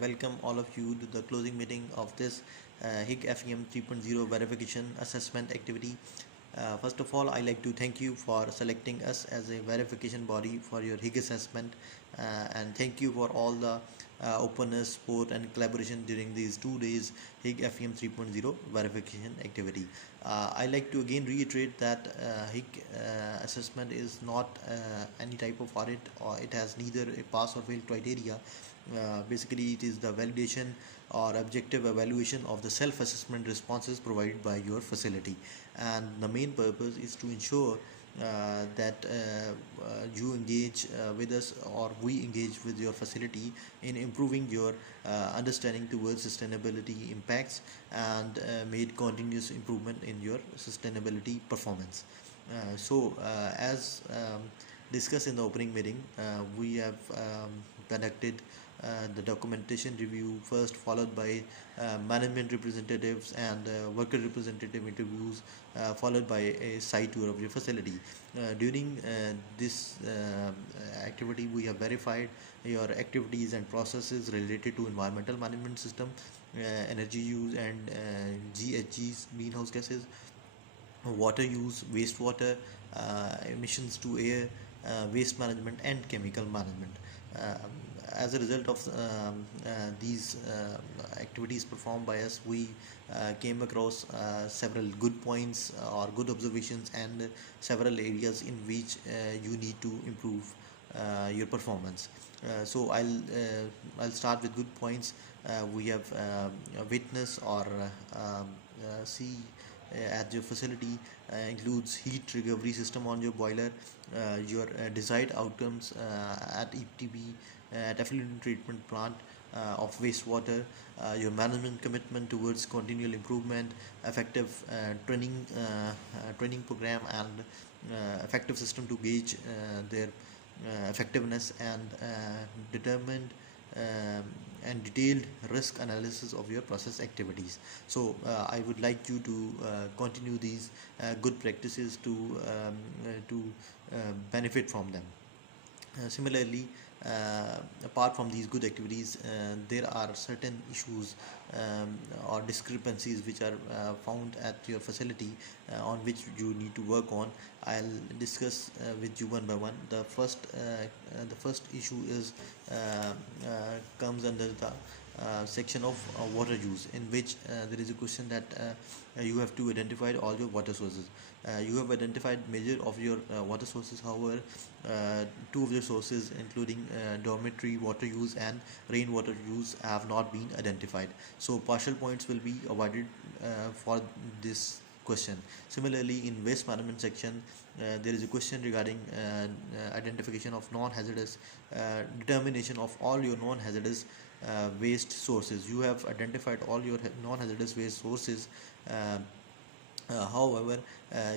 welcome all of you to the closing meeting of this HIG FEM 3.0 verification assessment activity. First of all, I like to thank you for selecting us as a verification body for your HIG assessment, and thank you for all the openness, support, and collaboration during these 2 days HIG FEM 3.0 verification activity. I like to again reiterate that HIG assessment is not any type of audit, or it has neither a pass or fail criteria. Basically, it is the validation or objective evaluation of the self-assessment responses provided by your facility, and the main purpose is to ensure that you engage with us, or we engage with your facility in improving your understanding towards sustainability impacts, and made continuous improvement in your sustainability performance. As discussed in the opening meeting, we have conducted the documentation review first, followed by management representatives and worker representative interviews, followed by a site tour of your facility. During this activity, we have verified your activities and processes related to environmental management system, energy use and GHGs, greenhouse gases, water use, wastewater, emissions to air, waste management, and chemical management. Um, as a result of these activities performed by us, we came across several good points or good observations, and several areas in which you need to improve your performance. I'll start with good points. We have witnessed or see at your facility includes heat recovery system on your boiler, your desired outcomes at ETP, at effluent treatment plant of wastewater, your management commitment towards continual improvement, effective training program, and effective system to gauge their effectiveness, and determined um, and detailed risk analysis of your process activities. I would like you to continue these good practices to benefit from them. Similarly, apart from these good activities, there are certain issues or discrepancies which are found at your facility, on which you need to work on. I'll discuss with you one by one. The first issue is comes under the section of water use, in which there is a question that you have to identify all your water sources. You have identified major of your water sources. However, two of your sources, including dormitory water use and rainwater use, have not been identified. So partial points will be awarded for this question. Similarly, in waste management section, there is a question regarding identification of non-hazardous, determination of all your non-hazardous waste sources. You have identified all your non-hazardous waste sources. However,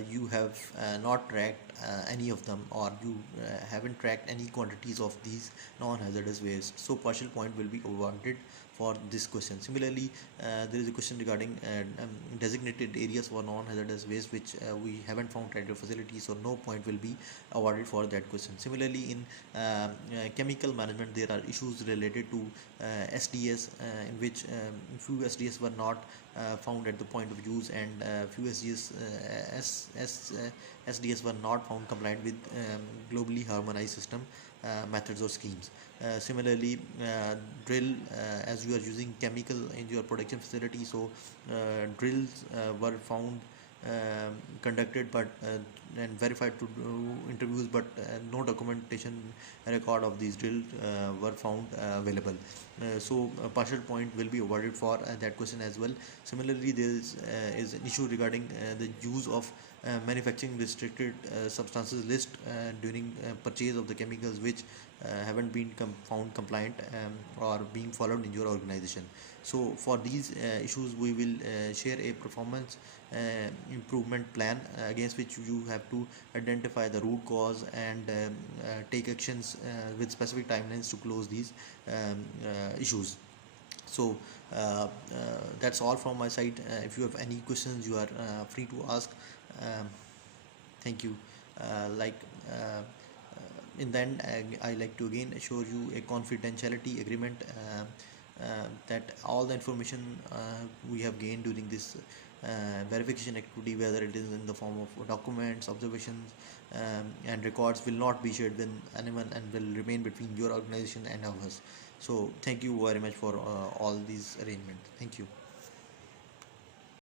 you have not tracked any of them, or you haven't tracked any quantities of these non-hazardous waste. So partial point will be awarded for this question. Similarly, there is a question regarding designated areas for non-hazardous waste, which we haven't found at your facility, so no point will be awarded for that question. Similarly, in chemical management, there are issues related to SDS, in which few SDS were not found at the point of use, and few SDS were not found compliant with globally harmonized system methods or schemes. Similarly, drill, as you are using chemical in your production facility, so drills were found, conducted, but and verified to do interviews, but no documentation record of these drills were found available. So a partial point will be awarded for that question as well. Similarly, there is an issue regarding the use of manufacturing restricted substances list during purchase of the chemicals, which haven't been found compliant, or being followed in your organization. So for these issues, we will share a performance improvement plan, against which you have to identify the root cause, and take actions with specific timelines to close these issues. So that's all from my side. If you have any questions, you are free to ask. um, Thank you. Like in the end, I like to again assure you a confidentiality agreement that all the information we have gained during this verification activity, whether it is in the form of documents, observations, and records, will not be shared with anyone and will remain between your organization and ours. So thank you very much for all these arrangements. Thank you.